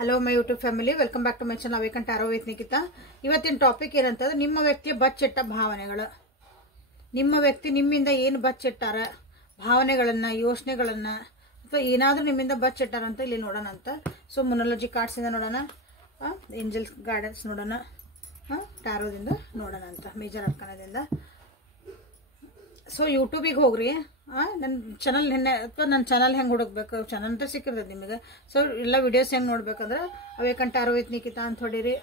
Hello my YouTube family, welcome back to my channel awaken tarot with Nikhita. ಇವತ್ತಿನ topic ಏನಂತಂದ್ರೆ ನಿಮ್ಮ ವ್ಯಕ್ತಿಯ ಬಚ್ಚಿಟ್ಟ ಭಾವನೆಗಳು. ನಿಮ್ಮ ವ್ಯಕ್ತಿ ನಿಮ್ಮಿಂದ ಏನು ಬಚ್ಚಿಟ್ಟಾರ, ಭಾವನೆಗಳನ್ನ, ಯೋಚನೆಗಳನ್ನ, ಅಥವಾ ಏನಾದರೂ ನಿಮ್ಮಿಂದ ಬಚ್ಚಿಟ್ಟಾರ ಅಂತ ಇಲ್ಲಿ ನೋಡೋಣ ಅಂತ. ಸೊ ಮೊನಾಲಜಿ ಕಾರ್ಡ್ಸ್ ಇಂದ ನೋಡೋಣ, ಏಂಜಲ್ ಗೈಡೆನ್ಸ್ ನೋಡೋಣ, ಟ್ಯಾರೋದಿಂದ ನೋಡೋಣ ಅಂತ, ಮೇಜರ್ ಅರ್ಕಾನದಿಂದ. ಸೊ ಯೂಟ್ಯೂಬಿಗೆ ಹೋಗ್ರಿ, ನನ್ನ ಚಾನಲ್ ಅಥವಾ ನನ್ನ ಚಾನಲ್ ಹೆಂಗೆ ಹುಡುಕ್ಬೇಕು, ಚಾನಲ್ ಅಂತ ಸಿಕ್ಕಿರ್ತದೆ ನಿಮಗೆ. ಸೊ ಎಲ್ಲ ವಿಡಿಯೋಸ್ ಹೆಂಗೆ ನೋಡ್ಬೇಕಂದ್ರೆ ಅವೇಕನ್ ಟ್ಯಾರೋ ವಿತ್ ನಿಖಿತಾ ಅಂತ ಹೊಡೀರಿ,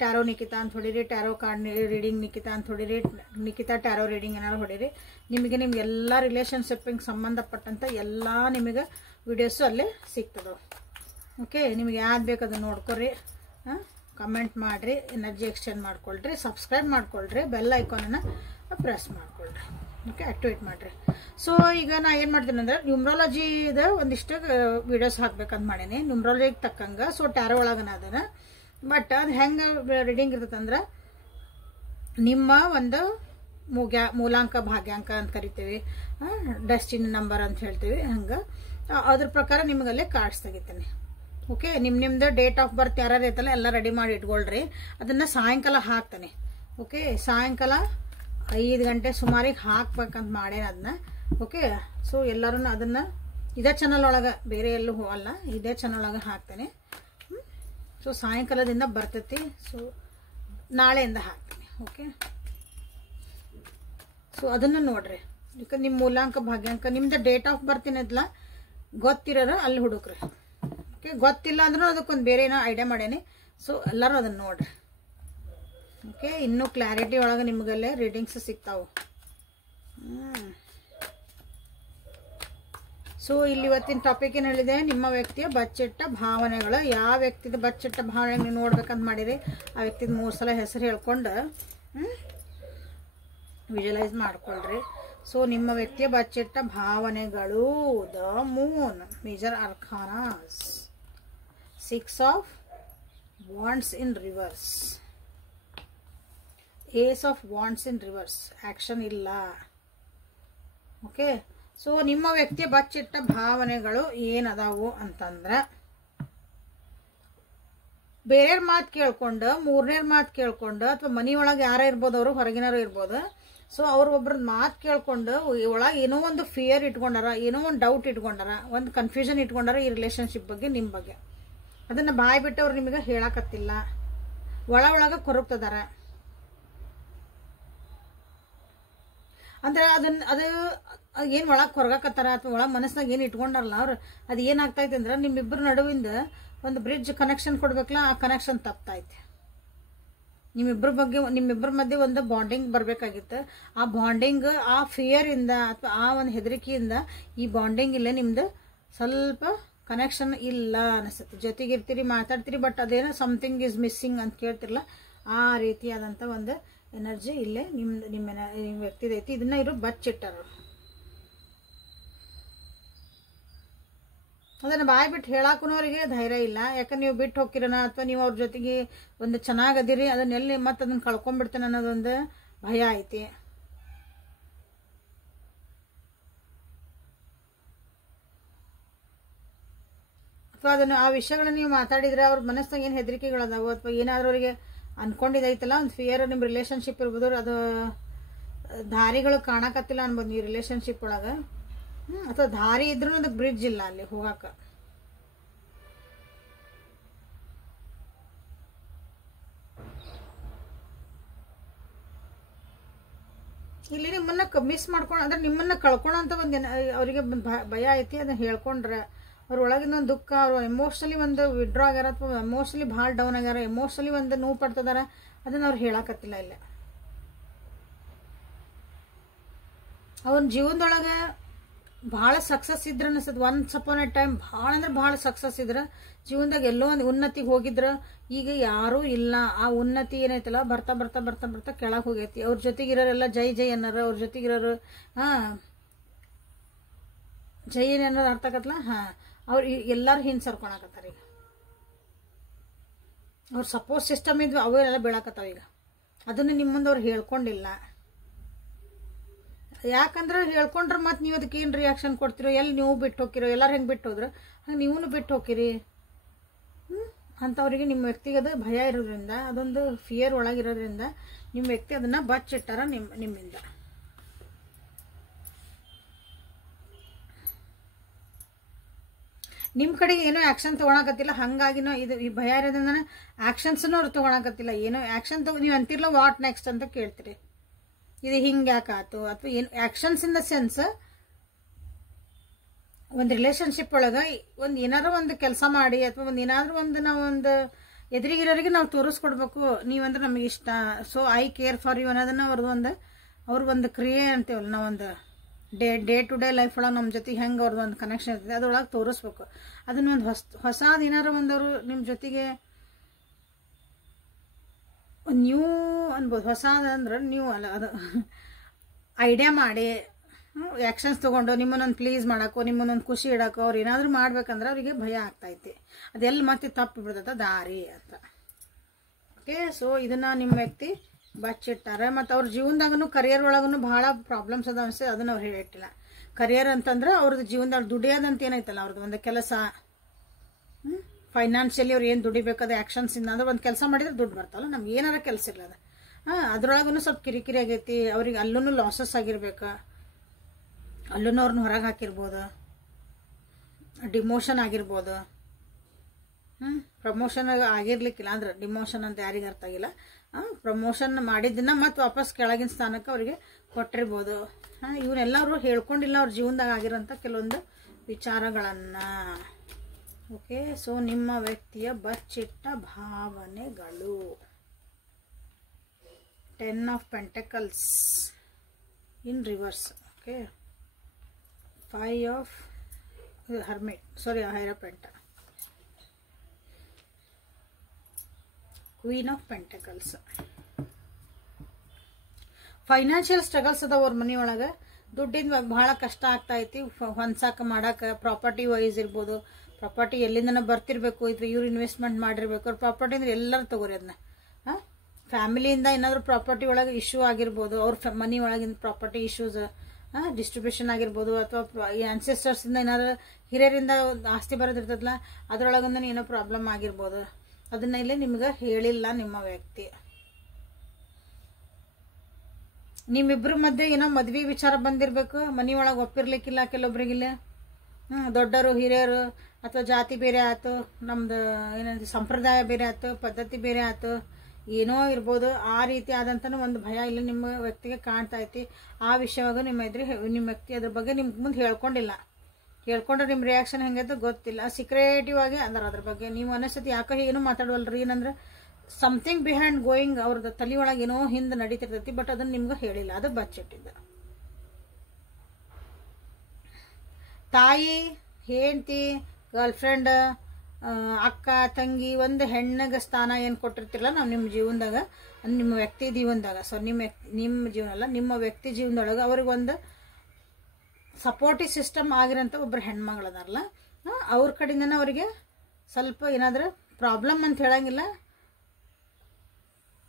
ಟ್ಯಾರೋ ನಿಖಿತಾ ಅಂತ ಹೊಡೀರಿ, ಟ್ಯಾರೋ ಕಾರ್ಡ್ ರೀಡಿಂಗ್ ನಿಖಿತಾ ಅಂತ ಹೊಡೀರಿ, ನಿಖಿತಾ ಟ್ಯಾರೋ ರೀಡಿಂಗ್ ಏನಾರು ಹೊಡೀರಿ. ನಿಮಗೆ ಎಲ್ಲ ರಿಲೇಷನ್ಶಿಪ್ಪಿಗೆ ಸಂಬಂಧಪಟ್ಟಂಥ ಎಲ್ಲ ನಿಮಗೆ ವಿಡಿಯೋಸು ಅಲ್ಲೇ ಸಿಗ್ತದೆ. ಓಕೆ, ನಿಮಗೆ ಯಾವ್ದು ಬೇಕು ಅದನ್ನು ನೋಡ್ಕೊರಿ, ಕಮೆಂಟ್ ಮಾಡಿರಿ, ಎನರ್ಜಿ ಎಕ್ಸ್ಚೇಂಜ್ ಮಾಡ್ಕೊಳ್ರಿ, ಸಬ್ಸ್ಕ್ರೈಬ್ ಮಾಡ್ಕೊಳ್ರಿ, ಬೆಲ್ ಐಕಾನನ್ನು ಪ್ರೆಸ್ ಮಾಡ್ಕೊಳ್ರಿ. ಓಕೆ, ಆಕ್ಟಿವೇಟ್ ಮಾಡಿರಿ. ಸೊ ಈಗ ನಾ ಏನು ಮಾಡ್ತೀನಿ ಅಂದ್ರೆ ನ್ಯೂಮ್ರಾಲಜಿದ ಒಂದಿಷ್ಟು ವಿಡಿಯೋಸ್ ಹಾಕ್ಬೇಕಂತ ಮಾಡೀನಿ, ನ್ಯೂಮ್ರಾಲಜಿಗೆ ತಕ್ಕಂಗೆ. ಸೊ ಟ್ಯಾರೋ ಒಳಗನ ಅದನ್ನು, ಬಟ್ ಅದು ಹೆಂಗೆ ರೀಡಿಂಗ್ ಇರ್ತದಂದ್ರೆ ನಿಮ್ಮ ಒಂದು ಮೂಲಾಂಕ ಭಾಗ್ಯಾಂಕ ಅಂತ ಕರಿತೀವಿ, ಡೆಸ್ಟಿನಿ ನಂಬರ್ ಅಂತ ಹೇಳ್ತೀವಿ. ಹಂಗೆ ಅದ್ರ ಪ್ರಕಾರ ನಿಮಗಲ್ಲೇ ಕಾರ್ಡ್ಸ್ ತೆಗಿತೀನಿ. ಓಕೆ, ನಿಮ್ದು ಡೇಟ್ ಆಫ್ ಬರ್ತ್ ಯಾರ್ಯಾರು ಐತಲ್ಲ ಎಲ್ಲ ರೆಡಿ ಮಾಡಿ ಇಟ್ಕೊಳ್ರಿ. ಅದನ್ನು ಸಾಯಂಕಾಲ ಹಾಕ್ತಾನೆ. ಓಕೆ, ಸಾಯಂಕಾಲ 5 ಗಂಟೆ ಸುಮಾರಿಗೆ ಹಾಕ್ಬೇಕಂತ ಮಾಡೇನು ಅದನ್ನ. ಓಕೆ, ಸೊ ಎಲ್ಲರೂ ಅದನ್ನು ಇದೇ ಚಾನಲ್ ಒಳಗೆ, ಬೇರೆ ಎಲ್ಲೂ ಅಲ್ಲ, ಇದೇ ಚಾನಲ್ ಒಳಗೆ ಹಾಕ್ತೇನೆ. ಸೊ ಸಾಯಂಕಾಲದಿಂದ ಬರ್ತೈತಿ. ಸೊ ನಾಳೆಯಿಂದ ಹಾಕ್ತೀನಿ. ಓಕೆ, ಸೊ ಅದನ್ನು ನೋಡ್ರಿ. ಈಗ ನಿಮ್ಮ ಮೂಲಾಂಕ ಭಾಗ್ಯಾಂಕ ನಿಮ್ದು ಡೇಟ್ ಆಫ್ ಬರ್ತ್ ಏನೈತಲ್ಲ ಗೊತ್ತಿರೋರು ಅಲ್ಲಿ ಹುಡುಕ್ರಿ. ಓಕೆ, ಗೊತ್ತಿಲ್ಲ ಅಂದ್ರೂ ಅದಕ್ಕೊಂದು ಬೇರೆ ಏನೋ ಐಡಿಯಾ ಮಾಡೇನಿ. ಸೊ ಎಲ್ಲರೂ ಅದನ್ನು ನೋಡ್ರಿ. ಓಕೆ, ಇನ್ನೂ ಕ್ಲಾರಿಟಿ ಒಳಗೆ ನಿಮಗಲ್ಲೇ ರೀಡಿಂಗ್ಸ್ ಸಿಗ್ತಾವೆ. ಸೊ ಇಲ್ಲಿ ಇವತ್ತಿನ ಟಾಪಿಕ್ ಏನು ಹೇಳಿದೆ, ನಿಮ್ಮ ವ್ಯಕ್ತಿಯ ಬಚ್ಚಿಟ್ಟ ಭಾವನೆಗಳು. ಯಾವ ವ್ಯಕ್ತಿದ ಬಚ್ಚಿಟ್ಟ ಭಾವನೆ ನೀವು ನೋಡ್ಬೇಕಂತ ಮಾಡಿರಿ, ಆ ವ್ಯಕ್ತಿದ 3 ಸಲ ಹೆಸರು ಹೇಳ್ಕೊಂಡು ವಿಜುವಲೈಸ್ ಮಾಡ್ಕೊಳ್ರಿ. ಸೊ ನಿಮ್ಮ ವ್ಯಕ್ತಿಯ ಬಚ್ಚಿಟ್ಟ ಭಾವನೆಗಳು: the moon, major arcanas, 6 of wands in reverse, ace of wands in reverse, action ಇಲ್ಲ. ಓಕೆ, ಸೊ ನಿಮ್ಮ ವ್ಯಕ್ತಿಯ ಬಚ್ಚಿಟ್ಟ ಭಾವನೆಗಳು ಏನದಾವು ಅಂತಂದ್ರೆ, ಬೇರೆಯವ್ರ ಮಾತು ಕೇಳ್ಕೊಂಡು, ಮೂರನೇರ್ ಮಾತು ಕೇಳ್ಕೊಂಡು, ಅಥವಾ ಮನೆಯೊಳಗೆ ಯಾರೇ ಇರ್ಬೋದು, ಅವರು ಹೊರಗಿನವರು ಇರ್ಬೋದು. ಸೊ ಅವ್ರೊಬ್ರದ್ದು ಮಾತು ಕೇಳ್ಕೊಂಡು ಒಳಗೆ ಏನೋ ಒಂದು ಫಿಯರ್ ಇಟ್ಕೊಂಡಾರ, ಏನೋ ಒಂದು ಡೌಟ್ ಇಟ್ಕೊಂಡಾರ, ಒಂದು ಕನ್ಫ್ಯೂಷನ್ ಇಟ್ಕೊಂಡಾರ ಈ ರಿಲೇಷನ್ಶಿಪ್ ಬಗ್ಗೆ, ನಿಮ್ಮ ಬಗ್ಗೆ. ಅದನ್ನು ಬಾಯಿ ಬಿಟ್ಟು ಅವ್ರು ನಿಮಗೆ ಹೇಳಕತ್ತಿಲ್ಲ, ಒಳಗೆ ಕೊರಗ್ತದಾರ. ಅಂದ್ರೆ ಅದು ಏನು ಒಳಗೆ ಕೊರಗಾಕತ್ತಾರ ಅಥವಾ ಒಳಗೆ ಮನಸ್ಸಿನಾಗ ಏನು ಇಟ್ಕೊಂಡಾರಲ್ಲ ಅವ್ರು, ಅದು ಏನಾಗ್ತೈತೆ ಅಂದ್ರೆ ನಿಮ್ಮಿಬ್ಬರ ನಡುವಿಂದ ಒಂದು ಬ್ರಿಡ್ಜ್ ಕನೆಕ್ಷನ್ ಕೊಡ್ಬೇಕಲ್ಲ, ಆ ಕನೆಕ್ಷನ್ ತಪ್ತೈತೆ. ನಿಮ್ಮಿಬ್ಬರ ಮಧ್ಯೆ ಒಂದು ಬಾಂಡಿಂಗ್ ಬರಬೇಕಾಗಿತ್ತು. ಆ ಬಾಂಡಿಂಗ್ ಆ ಫಿಯರಿಂದ ಅಥವಾ ಆ ಒಂದು ಹೆದರಿಕೆಯಿಂದ ಈ ಬಾಂಡಿಂಗ್ ಇಲ್ಲೇ ನಿಮ್ದು ಸ್ವಲ್ಪ ಕನೆಕ್ಷನ್ ಇಲ್ಲ ಅನಿಸುತ್ತೆ. ಜೊತೆಗಿರ್ತೀರಿ, ಮಾತಾಡ್ತೀರಿ, ಬಟ್ ಅದೇನೋ ಸಮಥಿಂಗ್ ಈಸ್ ಮಿಸ್ಸಿಂಗ್ ಅಂತ ಕೇಳ್ತಿರಲ್ಲ, ಆ ರೀತಿಯಾದಂಥ ಒಂದು ಎನರ್ಜಿ ಇಲ್ಲೇ ನಿಮ್ಮ ವ್ಯಕ್ತಿದೈತಿ. ಇದನ್ನ ಇವರು ಬಚ್ಚಿಟ್ಟಾರ. ಅದನ್ನು ಬಾಯಿ ಬಿಟ್ಟು ಹೇಳಾಕನವ್ರಿಗೆ ಧೈರ್ಯ ಇಲ್ಲ. ಯಾಕಂದ್ರೆ ನೀವು ಬಿಟ್ಟು ಹೋಗಿರೋಣ, ಅಥವಾ ನೀವು ಅವ್ರ ಜೊತೆಗೆ ಒಂದು ಚೆನ್ನಾಗದಿರಿ, ಅದನ್ನೆಲ್ಲಿ ಮತ್ತೆ ಅದನ್ನ ಕಳ್ಕೊಂಡ್ಬಿಡ್ತೇನೆ ಅನ್ನೋದೊಂದು ಭಯ ಐತಿ. ಅಥವಾ ಅದನ್ನು ಆ ವಿಷಯಗಳನ್ನ ನೀವು ಮಾತಾಡಿದ್ರೆ ಅವ್ರ ಮನಸ್ಸಾಗ ಏನು ಹೆದರಿಕೆಗಳದಾವು, ಅಥವಾ ಏನಾದ್ರೂ ಅವರಿಗೆ ಅನ್ಕೊಂಡಿದೈತಲ್ಲ ಒಂದು ಫಿಯರ್ ನಿಮ್ಮ ರಿಲೇಷನ್ಶಿಪ್ ಇರ್ಬೋದು, ಅದು ದಾರಿಗಳು ಕಾಣಕತ್ತಿಲ್ಲ ಅನ್ಬೋದು ಈ ರಿಲೇಷನ್ಶಿಪ್ ಒಳಗೆ. ಅಥವಾ ದಾರಿ ಇದ್ರೂ ಅದಕ್ಕೆ ಬ್ರಿಡ್ಜ್ ಇಲ್ಲ ಅಲ್ಲಿ ಹೋಗಾಕ. ಇಲ್ಲಿ ನಿಮ್ಮನ್ನ ಮಿಸ್ ಮಾಡ್ಕೊಂಡು, ಅಂದ್ರೆ ನಿಮ್ಮನ್ನ ಕಳ್ಕೊಳ್ಳೋ ಅಂತ ಒಂದು ಅವರಿಗೆ ಭಯ ಐತಿ. ಅದನ್ನ ಹೇಳ್ಕೊಂಡ್ರೆ ಅವ್ರ ಒಳಗಿನ ಒಂದು ದುಃಖ, ಅವರು ಎಮೋಷನಲಿ ಒಂದು ವಿಡ್ರಾ ಆಗ್ಯಾರ, ಅಥವಾ ಎಮೋಷನಲಿ ಭಾಳ ಡೌನ್ ಆಗ್ಯಾರ, ಎಮೋಷನಲಿ ಒಂದು ನೋವು ಪಡ್ತದಾರ, ಅದನ್ನ ಅವ್ರು ಹೇಳಕತ್ತಿಲ್ಲ ಇಲ್ಲ. ಅವನ ಜೀವನದೊಳಗೆ ಭಾಳ ಸಕ್ಸಸ್ ಇದ್ರ ಅನಿಸ್ತದೆ. ಒನ್ಸ್ ಅಪಾನ್ ಎ ಟೈಮ್ ಭಾಳ ಅಂದ್ರೆ ಭಾಳ ಸಕ್ಸಸ್ ಇದ್ರ ಜೀವನದಾಗ, ಎಲ್ಲೋ ಒಂದು ಉನ್ನತಿಗೆ ಹೋಗಿದ್ರ. ಈಗ ಯಾರೂ ಇಲ್ಲ. ಆ ಉನ್ನತಿ ಏನೈತಲ್ಲ ಬರ್ತಾ ಬರ್ತಾ ಬರ್ತಾ ಬರ್ತಾ ಕೆಳಗೆ ಹೋಗೈತಿ. ಅವ್ರ ಜೊತೆಗಿರೋರೆಲ್ಲ ಜೈ ಜೈ ಅನ್ನೋರು, ಅವ್ರ ಜೊತೆಗಿರೋರು ಜೈ ಏನಾರು ಅರ್ಥ ಆಗತ್ತಲ್ಲ. ಅವ್ರು ಎಲ್ಲರೂ ಹಿಂದೆ ಸರ್ಕೊಳಕತ್ತಾರ. ಈಗ ಅವ್ರ ಸಪೋರ್ಟ್ ಸಿಸ್ಟಮ್ ಇದ್ವು, ಅವೆಲ್ಲ ಬೀಳಕತ್ತಾವ ಈಗ. ಅದನ್ನು ನಿಮ್ಮ ಮುಂದೆ ಅವ್ರು ಹೇಳ್ಕೊಂಡಿಲ್ಲ. ಯಾಕಂದ್ರೆ ಹೇಳ್ಕೊಂಡ್ರೆ ಮತ್ತೆ ನೀವು ಅದಕ್ಕೆ ಏನು ರಿಯಾಕ್ಷನ್ ಕೊಡ್ತಿರೋ, ಎಲ್ಲಿ ನೀವು ಬಿಟ್ಟು ಹೋಗಿರೋ, ಎಲ್ಲರೂ ಹೆಂಗೆ ಬಿಟ್ಟು ಹೋದ್ರು ಹಂಗೆ ನೀವು ಬಿಟ್ಟು ಹೋಗಿರಿ. ಅಂಥವ್ರಿಗೆ ನಿಮ್ಮ ವ್ಯಕ್ತಿಗೆ ಅದು ಭಯ ಇರೋದ್ರಿಂದ, ಅದೊಂದು ಫಿಯರ್ ಒಳಗಿರೋದ್ರಿಂದ ನಿಮ್ಮ ವ್ಯಕ್ತಿ ಅದನ್ನು ಬಚ್ಚಿಟ್ಟಾರ ನಿಮ್ಮಿಂದ. ನಿಮ್ಮ ಕಡೆಗೆ ಏನೋ ಆ್ಯಕ್ಷನ್ ತೊಗೊಳಕತ್ತಿಲ್ಲ, ಹಾಗಾಗಿನೋ ಇದು ಈ ಭಯ ಇರೋದ್ರಿಂದ ಆ್ಯಕ್ಷನ್ಸನ್ನು ಅವ್ರು ತೊಗೊಳಕತ್ತಿಲ್ಲ. ಏನೋ ಆ್ಯಕ್ಷನ್ ನೀವು ಅಂತಿರಲ್ಲ ವಾಟ್ ನೆಕ್ಸ್ಟ್ ಅಂತ ಕೇಳ್ತೀರಿ. ಇದು ಹಿಂಗೆ ಯಾಕೆ ಆಯ್ತು ಅಥವಾ ಏನು ಆ್ಯಕ್ಷನ್ಸ್ ಇನ್ ದ ಸೆನ್ಸ್ ಒಂದು ರಿಲೇಷನ್ಶಿಪ್ ಒಳಗೆ ಒಂದು ಏನಾದ್ರು ಒಂದು ಕೆಲಸ ಮಾಡಿ ಅಥವಾ ಒಂದು ಏನಾದರೂ ಒಂದು ನಾವು ಒಂದು ಎದುರಿಗಿರೋರಿಗೆ ನಾವು ತೋರಿಸ್ಕೊಡ್ಬೇಕು, ನೀವಂದ್ರೆ ನಮಗೆ ಇಷ್ಟ, so I care for you ಅನ್ನೋದನ್ನು ಅವ್ರದ್ದು ಕ್ರಿಯೆ ಅಂತೇವಲ್ಲ, ನಾವೊಂದು ಡೇ ಟು ಡೇ ಲೈಫ್ ಒಳಗೆ ನಮ್ಮ ಜೊತೆಗೆ ಹೆಂಗೆ ಅವ್ರದ್ದು ಒಂದು ಕನೆಕ್ಷನ್ ಇರ್ತದೆ ಅದ್ರೊಳಗೆ ತೋರಿಸ್ಬೇಕು. ಅದನ್ನ ಒಂದು ಹೊಸದು ಏನಾರು ಒಂದು ಅವರು ನಿಮ್ಮ ಜೊತೆಗೆ ಒಂದು ನ್ಯೂ ಅನ್ಬೋದು. ಹೊಸದು ಅಂದ್ರೆ ನ್ಯೂ ಅಲ್ಲ, ಅದು ಐಡಿಯಾ ಮಾಡಿ ಆ್ಯಕ್ಷನ್ಸ್ ತೊಗೊಂಡು ನಿಮ್ಮನ್ನೊಂದು ಪ್ಲೀಸ್ ಮಾಡೋಕ್ಕೋ ನಿಮ್ಮನ್ನೊಂದು ಖುಷಿ ಇಡೋಕ್ಕೋ ಅವ್ರು ಏನಾದರೂ ಮಾಡ್ಬೇಕಂದ್ರೆ ಅವರಿಗೆ ಭಯ ಆಗ್ತೈತಿ. ಅದೆಲ್ಲ ಮತ್ತೆ ತಪ್ಪು ಬಿಡ್ತೈತೆ ದಾರಿ ಅಂತ. ಓಕೆ, ಸೊ ಇದನ್ನು ನಿಮ್ಮ ವ್ಯಕ್ತಿ ಬಚ್ಚಿಟ್ಟಾರೆ. ಮತ್ತು ಅವ್ರ ಜೀವನದಾಗೂ ಕರಿಯರ್ ಒಳಗೂ ಭಾಳ ಪ್ರಾಬ್ಲಮ್ಸ್ ಅದ ಅನಿಸ್ತದೆ, ಅದನ್ನು ಅವ್ರು ಹೇಳಿಟ್ಟಿಲ್ಲ. ಕರಿಯರ್ ಅಂತಂದ್ರೆ ಅವ್ರದ್ದು ಜೀವನದಾಗ ದುಡಿಯೋದಂತ ಏನೈತಲ್ಲ, ಅವ್ರದ್ದು ಒಂದು ಕೆಲಸ, ಫೈನಾನ್ಷಿಯಲಿ ಅವ್ರು ಏನು ದುಡಿಬೇಕಾದ ಆ್ಯಕ್ಷನ್ಸಿಂದ ಅಂದ್ರೆ ಒಂದು ಕೆಲಸ ಮಾಡಿದ್ರೆ ದುಡ್ಡು ಬರ್ತಲ್ಲ, ನಮ್ಗೆ ಏನಾರ ಕೆಲಸ ಇಲ್ಲದ ಅದ್ರೊಳಗೂ ಸ್ವಲ್ಪ ಕಿರಿಕಿರಿ ಆಗೈತಿ. ಅವ್ರಿಗೆ ಅಲ್ಲೂ ಲಾಸಸ್ ಆಗಿರ್ಬೇಕು, ಅಲ್ಲೂ ಅವ್ರನ್ನ ಹೊರಗೆ ಹಾಕಿರ್ಬೋದು, ಡಿಮೋಷನ್ ಆಗಿರ್ಬೋದು. ಪ್ರಮೋಷನ್ ಆಗಿರ್ಲಿಕ್ಕಿಲ್ಲ ಅಂದ್ರೆ ಡಿಮೋಷನ್ ಅಂತ ಯಾರಿಗೆ ಅರ್ಥ ಆಗಿಲ್ಲ. ಪ್ರಮೋಷನ್ ಮಾಡಿದ್ದನ್ನ ಮತ್ತು ವಾಪಸ್ ಕೆಳಗಿನ ಸ್ಥಾನಕ್ಕೆ ಅವರಿಗೆ ಕೊಟ್ಟಿರ್ಬೋದು. ಇವನ್ನೆಲ್ಲರೂ ಹೇಳ್ಕೊಂಡಿಲ್ಲ ಅವ್ರ ಜೀವನದಾಗ ಆಗಿರೋಂಥ ಕೆಲವೊಂದು ವಿಚಾರಗಳನ್ನು. ಓಕೆ, ಸೊ ನಿಮ್ಮ ವ್ಯಕ್ತಿಯ ಬಚ್ಚಿಟ್ಟ ಭಾವನೆಗಳು. 10 of Pentacles in reverse. Okay, 5 of Hermit, sorry, Hierophant, Queen of Pentacles. Financial struggles ಅದಾವ ಅವ್ರ ಮನೆ ಒಳಗೆ, ದುಡ್ಡಿಂದ ಭಾಳ ಕಷ್ಟ ಆಗ್ತಾ ಐತಿ ಹೊಂದ್ಸಾಕ ಮಾಡಕ್ಕೆ. ಪ್ರಾಪರ್ಟಿ ವೈಸ್ ಇರ್ಬೋದು, ಪ್ರಾಪರ್ಟಿ ಎಲ್ಲಿಂದನ ಬರ್ತಿರ್ಬೇಕು, ಇದು ಇವ್ರು ಇನ್ವೆಸ್ಟ್ಮೆಂಟ್ ಮಾಡಿರ್ಬೇಕು. ಅವ್ರ ಪ್ರಾಪರ್ಟಿ ಅಂದ್ರೆ ಎಲ್ಲರೂ ತಗೋರಿ ಅದನ್ನ. ಫ್ಯಾಮಿಲಿಯಿಂದ ಏನಾದರೂ ಪ್ರಾಪರ್ಟಿ ಒಳಗೆ ಇಶ್ಯೂ ಆಗಿರ್ಬೋದು, ಅವ್ರ ಮನಿ ಒಳಗಿನ ಪ್ರಾಪರ್ಟಿ ಇಶ್ಯೂಸ್ ಡಿಸ್ಟ್ರಿಬ್ಯೂಷನ್ ಆಗಿರ್ಬೋದು, ಅಥವಾ ಈ ಆನ್ಸೆಸ್ಟರ್ಸಿಂದ ಏನಾದ್ರು ಹಿರಿಯರಿಂದ ಆಸ್ತಿ ಬರೋದಿರ್ತದಲ್ಲ ಅದರೊಳಗಿಂದ ಏನೋ ಪ್ರಾಬ್ಲಮ್ ಆಗಿರ್ಬೋದು. ಅದನ್ನ ಇಲ್ಲಿ ನಿಮ್ಗೆ ಹೇಳಿಲ್ಲ ನಿಮ್ಮ ವ್ಯಕ್ತಿ. ನಿಮ್ಮಿಬ್ರ ಮಧ್ಯೆ ಏನೋ ಮದ್ವೆ ವಿಚಾರ ಬಂದಿರಬೇಕು, ಮನಿ ಒಳಗೆ ಒಪ್ಪಿರ್ಲಿಕ್ಕಿಲ್ಲ ಕೆಲವೊಬ್ರಿಗಿಲ್ಲ. ದೊಡ್ಡವರು ಹಿರಿಯರು ಅಥವಾ ಜಾತಿ ಬೇರೆ ಆಯ್ತು, ನಮ್ದು ಏನಂದ್ರೆ ಸಂಪ್ರದಾಯ ಬೇರೆ ಆಯ್ತು, ಪದ್ಧತಿ ಬೇರೆ ಆಯ್ತು, ಏನೋ ಇರ್ಬೋದು. ಆ ರೀತಿ ಆದಂತನೂ ಒಂದು ಭಯ ಇಲ್ಲಿ ನಿಮ್ಮ ವ್ಯಕ್ತಿಗೆ ಕಾಣ್ತಾ ಐತಿ. ಆ ವಿಷಯವಾಗ ನಿಮ್ಮ ವ್ಯಕ್ತಿ ಅದ್ರ ಬಗ್ಗೆ ನಿಮ್ಗೆ ಮುಂದೆ ಹೇಳ್ಕೊಂಡಿಲ್ಲ. ಹೇಳ್ಕೊಂಡ್ರೆ ನಿಮ್ಮ ರಿಯಾಕ್ಷನ್ ಹೆಂಗೈತೆ ಗೊತ್ತಿಲ್ಲ. ಸೀಕ್ರೆಟಿವ್ ಆಗಿ ಅದ್ರ ಬಗ್ಗೆ ನೀವು ಅನಿಸ್ತತಿ ಯಾಕೆ ಏನೂ ಮಾತಾಡವಲ್ರಿ, ಏನಂದ್ರೆ ಸಮಥಿಂಗ್ ಬಿಹೈಂಡ್ ಗೋಯಿಂಗ್, ಅವ್ರದ್ದು ತಲೆ ಒಳಗೆ ಏನೋ ಹಿಂದೆ ನಡೀತಿರ್ತೈತಿ, ಬಟ್ ಅದನ್ನ ನಿಮ್ಗೆ ಹೇಳಿಲ್ಲ, ಅದು ಬಚ್ಚಿಟ್ಟಿದ್ದ. ತಾಯಿ, ಹೆಂಡತಿ, ಗರ್ಲ್ಫ್ರೆಂಡ್, ಅಕ್ಕ, ತಂಗಿ, ಒಂದು ಹೆಣ್ಣಿಗೆ ಸ್ಥಾನ ಏನು ಕೊಟ್ಟಿರ್ತಿರಲ್ಲ ನಾವು ನಿಮ್ಮ ಜೀವನದಾಗ, ನಿಮ್ಮ ವ್ಯಕ್ತಿ ಜೀವನದಾಗ, ಸೊ ನಿಮ್ಮ ಜೀವನ ಅಲ್ಲ, ನಿಮ್ಮ ವ್ಯಕ್ತಿ ಜೀವನದೊಳಗೆ ಅವ್ರಿಗೊಂದು ಸಪೋರ್ಟಿವ್ ಸಿಸ್ಟಮ್ ಆಗಿರೋಂಥ ಒಬ್ಬರು ಹೆಣ್ಮಗಳದಾರಲ್ಲ, ಅವ್ರ ಕಡೆಯಿಂದನೇ ಅವರಿಗೆ ಸ್ವಲ್ಪ ಏನಾದರೂ ಪ್ರಾಬ್ಲಮ್ ಅಂತ ಹೇಳಂಗಿಲ್ಲ,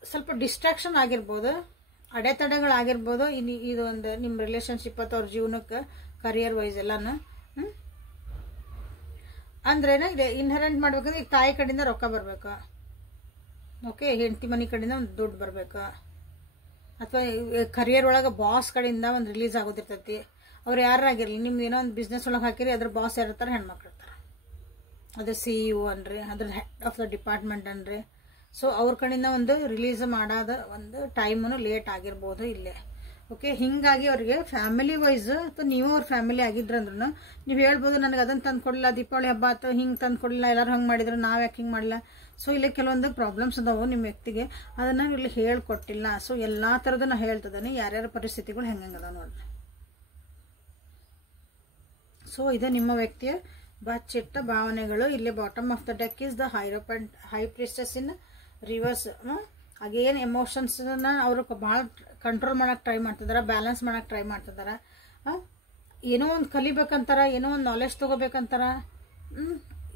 ಸ್ವಲ್ಪ ಡಿಸ್ಟ್ರಾಕ್ಷನ್ ಆಗಿರ್ಬೋದು, ಅಡೆತಡೆಗಳಾಗಿರ್ಬೋದು. ಇದು ಒಂದು ನಿಮ್ಮ ರಿಲೇಷನ್ಶಿಪ್ ಅಥವಾ ಅವ್ರ ಜೀವನಕ್ಕೆ ಕರಿಯರ್ ವೈಸ್ ಎಲ್ಲಾನು. ಅಂದ್ರೇನ ಇದೆ ಇನ್ಹೆರೆಂಟ್ ಮಾಡ್ಬೇಕಂದ್ರೆ ಈಗ ತಾಯಿ ಕಡೆಯಿಂದ ರೊಕ್ಕ ಬರ್ಬೇಕು, ಓಕೆ, ಹೆಂಡತಿ ಮನೆ ಕಡೆಯಿಂದ ಒಂದು ದುಡ್ಡು ಬರ್ಬೇಕು, ಅಥವಾ ಕರಿಯರ್ ಒಳಗೆ ಬಾಸ್ ಕಡೆಯಿಂದ ಒಂದು ರಿಲೀಸ್ ಆಗೋದಿರ್ತೈತಿ. ಅವ್ರು ಯಾರಾಗಿರಲಿ, ನಿಮ್ದು ಏನೋ ಒಂದು ಬಿಸ್ನೆಸ್ ಒಳಗೆ ಹಾಕಿರಿ, ಅದ್ರ ಬಾಸ್ ಯಾರಿರ್ತಾರೆ, ಹೆಣ್ಮಕ್ಳು ಇರ್ತಾರೆ, ಅದ್ರ CEO ಅನ್ರಿ, ಅದ್ರ ಹೆಡ್ ಆಫ್ ದ ಡಿಪಾರ್ಟ್ಮೆಂಟ್ ಅನ್ರಿ. ಸೊ ಅವ್ರ ಕಡೆಯಿಂದ ಒಂದು ರಿಲೀಸ್ ಮಾಡೋದ ಒಂದು ಟೈಮನ್ನು ಲೇಟ್ ಆಗಿರ್ಬೋದು ಇಲ್ಲೇ. ಓಕೆ, ಹಿಂಗಾಗಿ ಅವ್ರಿಗೆ ಫ್ಯಾಮಿಲಿ ವೈಸ್ ಅಥವಾ ನೀವು ಅವ್ರ ಫ್ಯಾಮಿಲಿ ಆಗಿದ್ರಂದ್ರೂ ನೀವು ಹೇಳ್ಬೋದು, ನನಗೆ ಅದನ್ನು ತಂದು ಕೊಡಲಿಲ್ಲ, ದೀಪಾವಳಿ ಹಬ್ಬ ಆಯ್ತು ಹಿಂಗೆ ತಂದು ಕೊಡಲಿಲ್ಲ, ಎಲ್ಲರೂ ಹಂಗೆ ಮಾಡಿದ್ರು, ನಾವು ಯಾಕೆ ಹಿಂಗೆ ಮಾಡಿಲ್ಲ. ಸೊ ಇಲ್ಲಿ ಕೆಲವೊಂದು ಪ್ರಾಬ್ಲಮ್ಸ್ ಅದಾವು ನಿಮ್ಮ ವ್ಯಕ್ತಿಗೆ, ಅದನ್ನು ಇಲ್ಲಿ ಹೇಳ್ಕೊಟ್ಟಿಲ್ಲ. ಸೊ ಎಲ್ಲ ಥರದನ್ನ ಹೇಳ್ತದಾನೆ, ಯಾರ್ಯಾರ ಪರಿಸ್ಥಿತಿಗಳು ಹೆಂಗದ ನೋಡ್ರಿ. ಸೊ ಇದು ನಿಮ್ಮ ವ್ಯಕ್ತಿಯ ಬಚ್ಚಿಟ್ಟ ಭಾವನೆಗಳು. ಇಲ್ಲಿ bottom of the deck is the hierophant, high priestess in reverse. Again ಎಮೋಷನ್ಸ್ನ ಅವರು ಭಾಳ ಕಂಟ್ರೋಲ್ ಮಾಡೋಕೆ ಟ್ರೈ ಮಾಡ್ತಿದ್ದಾರೆ, ಬ್ಯಾಲೆನ್ಸ್ ಮಾಡೋಕೆ ಟ್ರೈ ಮಾಡ್ತಿದ್ದಾರೆ. ಏನೋ ಒಂದು ಕಲಿಬೇಕಂತಾರ, ಏನೋ ಒಂದು ನಾಲೆಜ್ ತೊಗೋಬೇಕಂತಾರ.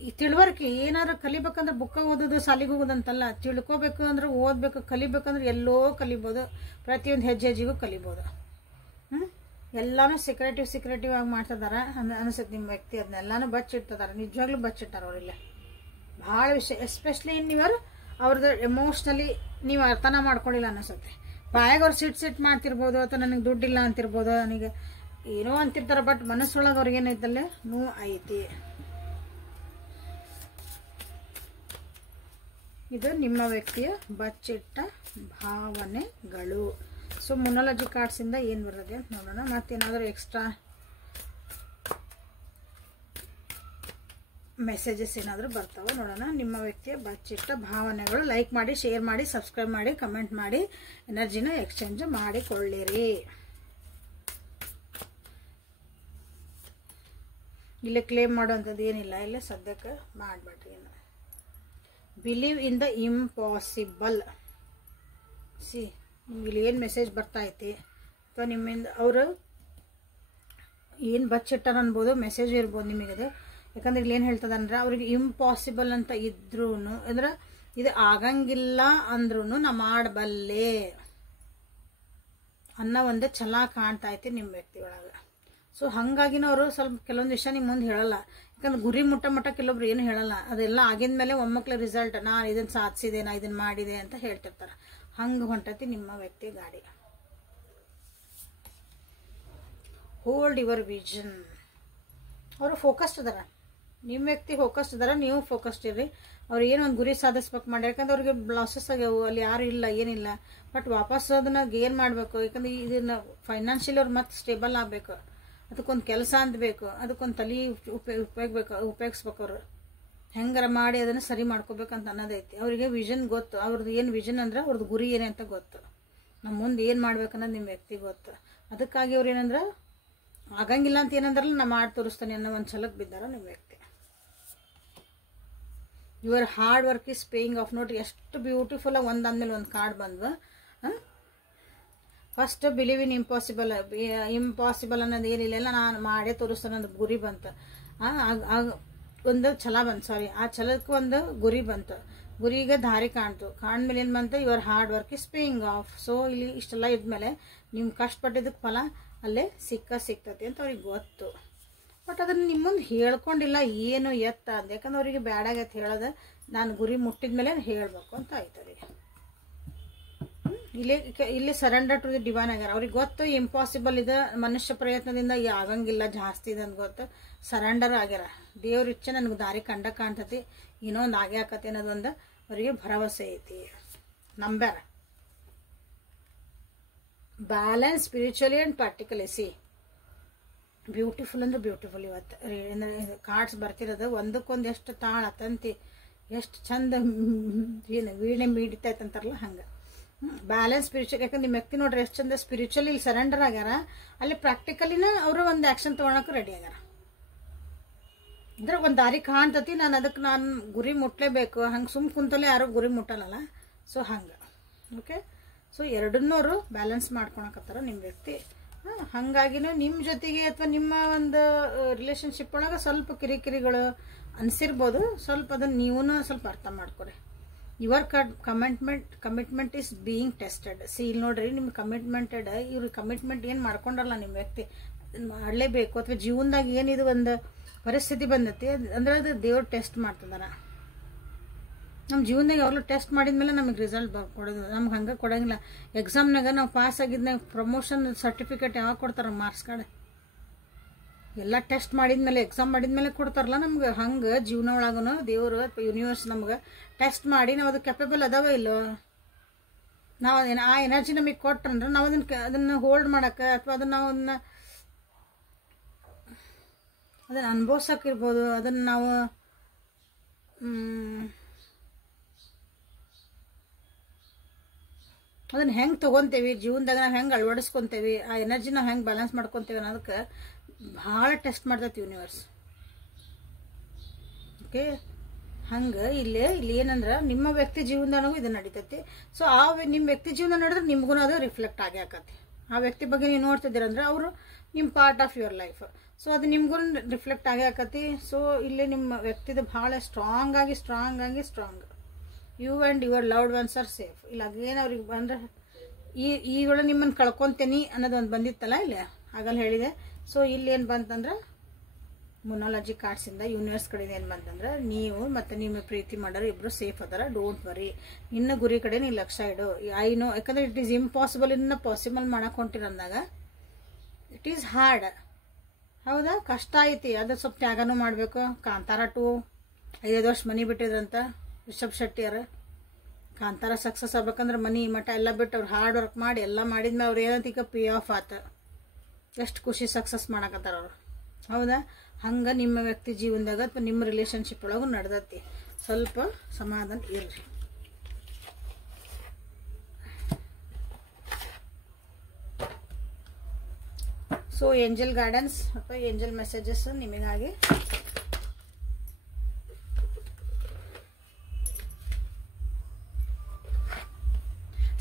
ಈ ತಿಳುವಳಿಕೆ ಏನಾರು ಕಲಿಬೇಕಂದ್ರೆ ಬುಕ್ಕ ಓದೋದು, ಸಾಲಿಗೆ ಹೋಗೋದಂತಲ್ಲ. ತಿಳ್ಕೊಬೇಕು ಅಂದ್ರೆ ಓದಬೇಕು, ಕಲಿಬೇಕಂದ್ರೆ ಎಲ್ಲೋ ಕಲಿಬೋದು, ಪ್ರತಿಯೊಂದು ಹೆಜ್ಜೆಗೂ ಕಲಿಬೋದು. ಎಲ್ಲಾನು ಸೀಕ್ರೆಟಿವ್ ಆಗಿ ಮಾಡ್ತಿದಾರ ಅನಿಸುತ್ತೆ ನಿಮ್ಮ ವ್ಯಕ್ತಿ. ಅದನ್ನೆಲ್ಲಾನು ಬಚ್ಚಿಡ್ತಿದಾರೆ, ನಿಜವಾಗ್ಲೂ ಬಚ್ಚಿಟ್ಟಾರ ಅವರಿಲ್ಲ. ಭಾಳ ವಿಷಯ, ಎಸ್ಪೆಷಲಿ ನೀವರು ಅವ್ರದ್ದು ಎಮೋಷ್ನಲಿ ನೀವು ಅರ್ಥನ ಮಾಡ್ಕೊಂಡಿಲ್ಲ ಅನ್ನಿಸುತ್ತೆ. ಬಾಯಾಗ ಅವ್ರು ಸಿಟ್ ಮಾಡ್ತಿರ್ಬೋದು, ಅಥವಾ ನನಗೆ ದುಡ್ಡಿಲ್ಲ ಅಂತಿರ್ಬೋದು, ನನಗೆ ಏನೋ ಅಂತಿರ್ತಾರೆ, ಬಟ್ ಮನಸ್ಸೊಳಗೆ ಅವ್ರಿಗೆ ಏನೈತಲ್ಲೇ ನೋವು ಐತಿ. ಇದು ನಿಮ್ಮ ವ್ಯಕ್ತಿಯ ಬಚ್ಚಿಟ್ಟ ಭಾವನೆಗಳು. ಸೊ ಮೊನಾಲಜಿ ಕಾರ್ಡ್ಸಿಂದ ಏನು ಬರೋದೆ ಅಂತ ನೋಡೋಣ. ಮತ್ತೇನಾದರೂ ಎಕ್ಸ್ಟ್ರಾ ಮೆಸೇಜಸ್ ಏನಾದರೂ ಬರ್ತಾವೆ ನೋಡೋಣ. ನಿಮ್ಮ ವ್ಯಕ್ತಿಯ ಬಚ್ಚಿಟ್ಟ ಭಾವನೆಗಳು. ಲೈಕ್ ಮಾಡಿ, ಶೇರ್ ಮಾಡಿ, ಸಬ್ಸ್ಕ್ರೈಬ್ ಮಾಡಿ, ಕಮೆಂಟ್ ಮಾಡಿ, ಎನರ್ಜಿನ ಎಕ್ಸ್ಚೇಂಜ್ ಮಾಡಿಕೊಳ್ಳಿರಿ. ಇಲ್ಲೇ ಕ್ಲೇಮ್ ಮಾಡೋವಂಥದ್ದು ಏನಿಲ್ಲ, ಇಲ್ಲೇ ಸದ್ಯಕ್ಕೆ ಮಾಡಬೇಡ್ರಿ. Believe in the impossible. ನಿಮ್ಗೆ ಇಲ್ಲಿ ಏನು ಮೆಸೇಜ್ ಬರ್ತಾಯಿತಿ, ಅಥವಾ ನಿಮ್ಮಿಂದ ಅವರು ಏನು ಬಚ್ಚಿಟ್ಟಾರ ಅನ್ಬೋದು, ಮೆಸೇಜ್ ಇರ್ಬೋದು ನಿಮಗದು. ಯಾಕಂದ್ರೆ ಇಲ್ಲಿ ಏನು ಹೇಳ್ತದಂದ್ರೆ, ಅವ್ರಿಗೆ ಇಂಪಾಸಿಬಲ್ ಅಂತ ಇದ್ರೂ ಅಂದ್ರೆ ಇದು ಆಗಂಗಿಲ್ಲ ಅಂದ್ರೂ ನಾ ಮಾಡಬಲ್ಲೆ ಅನ್ನೋ ಒಂದು ಛಲ ಕಾಣ್ತಾ ಐತಿ ನಿಮ್ಮ ವ್ಯಕ್ತಿ ಒಳಗೆ. ಸೊ ಹಾಗಾಗಿನ ಅವರು ಸ್ವಲ್ಪ ಕೆಲವೊಂದು ವಿಷಯ ನಿಮ್ಮ ಮುಂದೆ ಹೇಳಲ್ಲ. ಯಾಕಂದ್ರೆ ಗುರಿ ಮುಟ್ಟ ಕೆಲವೊಬ್ರು ಏನು ಹೇಳಲ್ಲ. ಅದೆಲ್ಲ ಆಗಿದ್ಮೇಲೆ ಒಮ್ಮಕ್ಳ ರಿಸಲ್ಟ್, ನಾನು ಇದನ್ನು ಸಾಧಿಸಿದೆ, ನಾ ಇದನ್ನು ಮಾಡಿದೆ ಅಂತ ಹೇಳ್ತಿರ್ತಾರೆ. ಹಂಗೆ ಹೊಂಟತಿ ನಿಮ್ಮ ವ್ಯಕ್ತಿ ಗಾಡಿ. Hold your vision. ಅವರು ಫೋಕಸ್ಡ್ ಅದಾರ, ನಿಮ್ಮ ವ್ಯಕ್ತಿ ಫೋಕಸ್ಡ್ ಅದಾರ, ನೀವು ಫೋಕಸ್ಡ್ ಇರ್ರಿ. ಅವ್ರು ಏನೋ ಒಂದು ಗುರಿ ಸಾಧಿಸ್ಬೇಕು ಮಾಡಿ, ಯಾಕಂದ್ರೆ ಅವ್ರಿಗೆ ಲಾಸಸ್ ಆಗ್ಯಾವು, ಅಲ್ಲಿ ಯಾರು ಇಲ್ಲ, ಏನಿಲ್ಲ. ಬಟ್ ವಾಪಸ್ ಅದನ್ನ ಗೇನ್ ಮಾಡಬೇಕು. ಯಾಕಂದ್ರೆ ಇದನ್ನ ಫೈನಾನ್ಷಿಯಲಿ ಅವ್ರು ಮತ್ತೆ ಸ್ಟೇಬಲ್ ಆಗಬೇಕು. ಅದಕ್ಕೊಂದು ಕೆಲಸ ಅಂತ ಬೇಕು, ಅದಕ್ಕೊಂದು ತಲೆ ಉಪಯೋಗಿಸ್ಬೇಕು. ಅವರು ಹೆಂಗಾರ ಮಾಡಿ ಅದನ್ನು ಸರಿ ಮಾಡ್ಕೋಬೇಕಂತ ಅನ್ನೋದೈತಿ. ಅವರಿಗೆ ವಿಷನ್ ಗೊತ್ತು. ಅವ್ರದ್ದು ಏನು ವಿಷನ್ ಅಂದ್ರೆ ಅವ್ರದ್ದು ಗುರಿ ಏನೇ ಅಂತ ಗೊತ್ತು. ನಮ್ಮ ಮುಂದೆ ಏನು ಮಾಡ್ಬೇಕನ್ನೋದು ನಿಮ್ಮ ವ್ಯಕ್ತಿ ಗೊತ್ತು. ಅದಕ್ಕಾಗಿ ಅವ್ರು ಏನಂದ್ರೆ ಆಗಂಗಿಲ್ಲ ಅಂತ ಏನಂದ್ರಲ್ಲ, ನಾ ಮಾಡಿ ತೋರಿಸ್ತಾನೆ ಅನ್ನೋ ಒಂದು ಛಲಕ್ಕೆ ಬಿದ್ದಾರ ನಿಮ್ಮ ವ್ಯಕ್ತಿ. Your hard work is paying off. ನೋಡ್ರಿ ಎಷ್ಟು ಬ್ಯೂಟಿಫುಲ್ ಆಗಿ ಒಂದಾದ್ಮೇಲೆ ಒಂದು ಕಾರ್ಡ್ ಬಂದ್ವ. First believe in impossible. Impossible ಅನ್ನೋದು ಏನಿಲ್ಲ, ನಾನು ಮಾಡೇ ತೋರಿಸ್ತಾನೆ ಅನ್ನೋದು ಗುರಿ ಬಂತು. ಒಂದು ಛಲ ಬಂತು, ಸಾರಿ, ಆ ಛಲಕ್ಕೆ ಒಂದು ಗುರಿ ಬಂತು. ಗುರಿಗೆ ದಾರಿ ಕಾಣ್ತು. ಕಾಣ್ಮೇಲೆ ಏನು ಬಂತು, your hard work is paying of. So ಇಲ್ಲಿ ಇಷ್ಟೆಲ್ಲ ಇದ್ಮೇಲೆ ನಿಮ್ಮ ಕಷ್ಟಪಟ್ಟಿದ್ದಕ್ಕೆ ಫಲ ಅಲ್ಲೇ ಸಿಗ್ತತಿ ಅಂತ ಅವ್ರಿಗೆ ಗೊತ್ತು. ಬಟ್ ಅದನ್ನು ನಿಮ್ಮ ಮುಂದೆ ಹೇಳ್ಕೊಂಡಿಲ್ಲ, ಏನು ಎತ್ತ ಅಂತ. ಯಾಕಂದ್ರೆ ಅವರಿಗೆ ಬ್ಯಾಡಾಗತ್ತೆ ಹೇಳೋದು, ನಾನು ಗುರಿ ಮುಟ್ಟಿದ್ಮೇಲೆ ಹೇಳಬೇಕು ಅಂತ ಆಯ್ತು ಅವರಿಗೆ. ಇಲ್ಲಿ ಸರೆಂಡರ್ ಟು ದಿ ಡಿವೈನ್ ಆಗ್ಯಾರ. ಅವ್ರಿಗೆ ಗೊತ್ತು ಇಂಪಾಸಿಬಲ್ ಇದೆ, ಮನುಷ್ಯ ಪ್ರಯತ್ನದಿಂದ ಆಗಂಗಿಲ್ಲ, ಜಾಸ್ತಿ ಇದೆ ಅಂತ ಗೊತ್ತು. ಸರೆಂಡರ್ ಆಗ್ಯಾರ. ದೇವ್ರ ಇಚ್ಛೆ ನನಗೆ ದಾರಿ ಕಾಣ್ತತಿ, ಏನೋ ಒಂದು ಆಗೇ ಆಕತಿ ಅನ್ನೋದೊಂದು ಅವರಿಗೆ ಭರವಸೆ ಐತಿ, ನಂಬ್ಯಾರ. Balance spiritually and practically. Beautiful ಅಂದ್ರೆ ಬ್ಯೂಟಿಫುಲ್. ಇವತ್ತು ಕಾರ್ಡ್ಸ್ ಬರ್ತಿರೋದು ಒಂದಕ್ಕೊಂದು ಎಷ್ಟು ತಾಳ ತಂತಿ, ಎಷ್ಟು ಚಂದ ಏನು ವೀಣೆ ಮೀಡಿತೈತಂತಾರಲ್ಲ ಹಂಗೆ. Balance spiritual. ಯಾಕಂದ್ರೆ ನಿಮ್ಮ ವ್ಯಕ್ತಿ ನೋಡ್ರಿ ಎಷ್ಟು ಚಂದ ಸ್ಪಿರಿಚುವಲಿ ಇಲ್ಲಿ ಸರೆಂಡರ್ ಆಗ್ಯಾರ, ಅಲ್ಲಿ ಪ್ರಾಕ್ಟಿಕಲಿನ ಅವರು ಒಂದು ಆ್ಯಕ್ಷನ್ ತೊಗೊಳಕ್ಕೆ ರೆಡಿ ಆಗ್ಯಾರ. ಅಂದ್ರೆ ಒಂದು ದಾರಿ ಕಾಣ್ತತಿ, ನಾನು ಗುರಿ ಮುಟ್ಲೇಬೇಕು. ಹಂಗೆ ಸುಮ್ ಕುಂತಲೇ ಯಾರು ಗುರಿ ಮುಟ್ಟಲ್ಲ. ಸೊ ಹಂಗೆ ಓಕೆ. ಸೊ ಎರಡನ್ನೂ ಅವರು ಬ್ಯಾಲೆನ್ಸ್ ಮಾಡ್ಕೊಳಕತ್ತಾರ ನಿಮ್ಮ ವ್ಯಕ್ತಿ. ಹಾಗಾಗಿನೂ ನಿಮ್ಮ ಜೊತೆಗೆ ಅಥವಾ ನಿಮ್ಮ ಒಂದು ರಿಲೇಷನ್ಶಿಪ್ ಒಳಗೆ ಸ್ವಲ್ಪ ಕಿರಿಕಿರಿಗಳು ಅನಿಸಿರ್ಬೋದು. ಸ್ವಲ್ಪ ಅದನ್ನು ನೀವೂ ಸ್ವಲ್ಪ ಅರ್ಥ ಮಾಡ್ಕೊರಿ. Your commitment is being tested. ಇಲ್ಲಿ ನೋಡ್ರಿ, ನಿಮ್ಮ ಕಮಿಟ್ಮೆಂಟೆಡ್, ಇವ್ರ ಕಮಿಟ್ಮೆಂಟ್ ಏನು ಮಾಡ್ಕೊಂಡಲ್ಲ ನಿಮ್ಮ ವ್ಯಕ್ತಿ, ಮಾಡಲೇಬೇಕು. ಅಥವಾ ಜೀವನದಾಗ ಏನಿದು ಒಂದು ಪರಿಸ್ಥಿತಿ ಬಂದೈತಿ ಅಂದ್ರೆ ಅದು ದೇವ್ರು ಟೆಸ್ಟ್ ಮಾಡ್ತಿದಾರ. ನಮ್ಮ ಜೀವನದಾಗ ಯಾವಾಗಲೂ ಟೆಸ್ಟ್ ಮಾಡಿದ್ಮೇಲೆ ನಮಗೆ ರಿಸಲ್ಟ್ ಕೊಡೋದು. ನಮ್ಗೆ ಹಂಗೆ ಕೊಡೋಂಗಿಲ್ಲ. ಎಕ್ಸಾಮ್ನಾಗ ನಾವು ಪಾಸ್ ಆಗಿದ್ನಾಗ ಪ್ರಮೋಷನ್ ಸರ್ಟಿಫಿಕೇಟ್ ಯಾವಾಗ ಕೊಡ್ತಾರ, ಮಾರ್ಕ್ಸ್ ಕಾರ್ಡ್ ಎಲ್ಲ ಟೆಸ್ಟ್ ಮಾಡಿದ್ಮೇಲೆ, ಎಕ್ಸಾಮ್ ಮಾಡಿದ್ಮೇಲೆ ಕೊಡ್ತಾರಲ್ಲ ನಮ್ಗೆ. ಹಂಗೆ ಜೀವನ ಒಳಗೂ ದೇವರು ಅಥವಾ ಯೂನಿವರ್ಸ್ ನಮ್ಗೆ ಟೆಸ್ಟ್ ಮಾಡಿ ನಾವು ಅದು ಕೆಪೇಬಲ್ ಅದಾವ ಇಲ್ಲೋ, ನಾವು ಆ ಎನರ್ಜಿ ನಮಗೆ ಕೊಟ್ರಂದ್ರೆ ನಾವು ಅದನ್ನು ಹೋಲ್ಡ್ ಮಾಡೋಕ್ಕೆ ಅಥವಾ ಅದನ್ನು ಅನುಭವಿಸೋಕ್ಕಿರ್ಬೋದು. ಅದನ್ನು ನಾವು ಅದನ್ನು ಹೆಂಗೆ ತೊಗೊತೇವಿ ಜೀವನದಾಗ, ನಾವು ಹೆಂಗೆ ಅಳವಡಿಸ್ಕೊತೇವಿ, ಆ ಎನರ್ಜಿ ನಾವು ಹೆಂಗೆ ಬ್ಯಾಲೆನ್ಸ್ ಮಾಡ್ಕೊತೇವೆ ಅನ್ನೋದಕ್ಕೆ ಭಾಳ ಟೆಸ್ಟ್ ಮಾಡ್ತೈತಿ ಯೂನಿವರ್ಸ್. ಓಕೆ. ಹಂಗೆ ಇಲ್ಲಿ ಏನಂದ್ರೆ ನಿಮ್ಮ ವ್ಯಕ್ತಿ ಜೀವನದಾಗೂ ಇದು ನಡೀತೈತಿ. ಸೊ ನಿಮ್ಮ ವ್ಯಕ್ತಿ ಜೀವನ ನೋಡಿದ್ರೆ ನಿಮ್ಗೂ ಅದು ರಿಫ್ಲೆಕ್ಟ್ ಆಗೇ ಆಕತಿ. ಆ ವ್ಯಕ್ತಿ ಬಗ್ಗೆ ನೀವು ನೋಡ್ತಿದ್ದೀರಂದ್ರೆ ಅವರು ನಿಮ್ಮ part of your life. So ಅದು ನಿಮ್ಗೂ ರಿಫ್ಲೆಕ್ಟ್ ಆಗೇ ಆಕತಿ. ಸೊ ಇಲ್ಲಿ ನಿಮ್ಮ ವ್ಯಕ್ತಿದು ಭಾಳ ಸ್ಟ್ರಾಂಗ್ ಆಗಿ you and your loved ones are safe. ಇಲ್ಲ ಏನು ಅವ್ರಿಗೆ ಬಂದ್ರೆ ಈಗಳ ನಿಮ್ಮನ್ನು ಕಳ್ಕೊತೇನಿ ಅನ್ನೋದು ಒಂದು ಬಂದಿತ್ತಲ್ಲ ಇಲ್ಲಿ ಆಗಲ್ಲ ಹೇಳಿದೆ. ಸೊ ಇಲ್ಲಿ ಏನು ಬಂತಂದ್ರೆ ಮೊನಾಲಜಿ ಕಾರ್ಡ್ಸಿಂದ ಯೂನಿವರ್ಸ್ ಕಡೆಯಿಂದ ಏನು ಬಂತಂದ್ರೆ ನೀವು ಮತ್ತು ನಿಮ್ಮ ಪ್ರೀತಿ ಮಾಡೋರು ಇಬ್ಬರು ಸೇಫ್ ಅದಾರ. ಡೋಂಟ್ ವರಿ, ಇನ್ನು ಗುರಿ ಕಡೆ ನೀನು ಲಕ್ಷ್ಯ ಇಡು. ಐ ನೋ, ಯಾಕಂದ್ರೆ ಇಟ್ ಈಸ್ ಇಂಪಾಸಿಬಲ್ ಇನ್ನು ಪಾಸಿಬಲ್ ಮಾಡಕ್ಕೆ ಹೊಂಟಿರಂದಾಗ ಇಟ್ ಈಸ್ ಹಾರ್ಡ್. ಹೌದಾ, ಕಷ್ಟ ಐತಿ, ಅದು ಸ್ವಲ್ಪ ತ್ಯಾಗನೂ ಮಾಡಬೇಕು. ಕಾಂತಾರ 2 5 ವರ್ಷ ಮನಿ ಬಿಟ್ಟಿದ್ರಂತ ರಿಷಬ್ ಶೆಟ್ಟಿಯರ. ಕಾಂತಾರ ಸಕ್ಸಸ್ ಆಗ್ಬೇಕಂದ್ರೆ ಮನಿ ಮಠ ಎಲ್ಲ ಬಿಟ್ಟು ಅವ್ರು ಹಾರ್ಡ್ ವರ್ಕ್ ಮಾಡಿ ಎಲ್ಲ ಮಾಡಿದ್ಮೇಲೆ ಅವ್ರು ಏನಂತ ಈಗ ಪೇ ಆಫ್ ಆತ. ಎಷ್ಟು ಖುಷಿ ಸಕ್ಸಸ್ ಮಾಡಕತ್ತಾರ ಅವರು. ಹೌದಾ, ಹಂಗೆ ನಿಮ್ಮ ವ್ಯಕ್ತಿ ಜೀವನದಾಗ ಅಥವಾ ನಿಮ್ಮ ರಿಲೇಷನ್ಶಿಪ್ ಒಳಗೂ ನಡೆದತಿ. ಸ್ವಲ್ಪ ಸಮಾಧಾನ ಇರ್ರಿ. ಸೊ ಏಂಜಲ್ ಗೈಡೆನ್ಸ್ ಅಥವಾ ಏಂಜಲ್ ಮೆಸೇಜಸ್ ನಿಮಗಾಗಿ.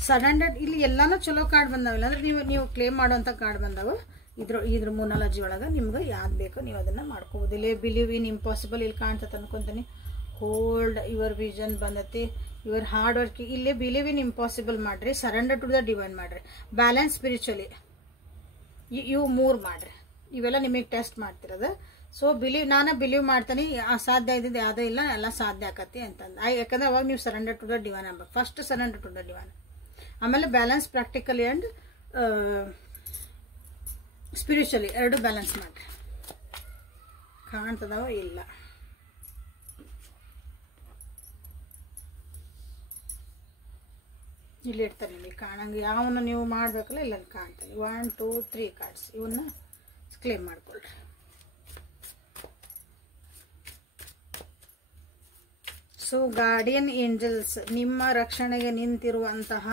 ಸಡನ್ ಇಲ್ಲಿ ಎಲ್ಲಾನು ಚಲೋ ಕಾರ್ಡ್ ಬಂದಾವಿಲ್ಲ ಅಂದ್ರೆ ನೀವು ಕ್ಲೇಮ್ ಮಾಡುವಂಥ ಕಾರ್ಡ್ ಬಂದಾವ. ಇದ್ರ ಮೊನಾಲಜಿ ಒಳಗೆ ನಿಮ್ಗೆ ಯಾವ್ದು ಬೇಕೋ ನೀವು ಅದನ್ನು ಮಾಡ್ಕೋಬೋದು. ಇಲ್ಲೇ ಬಿಲೀವ್ ಇನ್ ಇಂಪಾಸಿಬಲ್ ಇಲ್ಲಿ ಕಾಣ್ತದೆ ಅನ್ಕೊಂತೀನಿ. ಹೋಲ್ಡ್ ಯುವರ್ ವಿಷನ್ ಬಂದತಿ, ಯುವರ್ ಹಾರ್ಡ್ ವರ್ಕ್. ಇಲ್ಲೇ ಬಿಲೀವ್ ಇನ್ ಇಂಪಾಸಿಬಲ್ ಮಾಡ್ರಿ, ಸರೆಂಡರ್ ಟು ದ ಡಿವೈನ್ ಮಾಡ್ರಿ, ಬ್ಯಾಲೆನ್ಸ್ ಸ್ಪಿರಿಚುವಲಿ ಇವು 3 ಮಾಡ್ರಿ. ಇವೆಲ್ಲ ನಿಮಗೆ ಟೆಸ್ಟ್ ಮಾಡ್ತಿರೋದು. ಸೊ ನಾನು ಬಿಲೀವ್ ಮಾಡ್ತೀನಿ, ಅಸಾಧ್ಯ ಇದ್ದಿದ್ದು ಯಾವುದೋ ಇಲ್ಲ, ಎಲ್ಲ ಸಾಧ್ಯ ಆಕತಿ ಅಂತಂದು. ಯಾಕಂದ್ರೆ ಅವಾಗ ನೀವು ಸರೆಂಡರ್ ಟು ದ ಡಿವೈನ್ ಆಗ್ಬೇಕು. First surrender to the divine, ಆಮೇಲೆ ಬ್ಯಾಲೆನ್ಸ್ ಪ್ರಾಕ್ಟಿಕಲಿ ಆ್ಯಂಡ್ ಸ್ಪಿರಿಚುವಲಿ ಎರಡು ಬ್ಯಾಲೆನ್ಸ್ ಮಾಡ್ರಿ. ಕಾಣ್ತದವ ಇಲ್ಲ, ಇಲ್ಲಿ ಇರ್ತಾರೆ ನಿಮಗೆ ಕಾಣಂಗೆ. ಯಾವನ್ನ ನೀವು ಮಾಡಬೇಕಲ್ಲ ಇಲ್ಲ ಕಾಣ್ತಾರೆ. 1 2 3 ಕಾರ್ಡ್ಸ್ ಇವನ್ನ ಕ್ಲೇಮ್ ಮಾಡ್ಕೊಳ್ರಿ. ಸೊ ಗಾರ್ಡಿಯನ್ ಏಂಜಲ್ಸ್, ನಿಮ್ಮ ರಕ್ಷಣೆಗೆ ನಿಂತಿರುವಂತಹ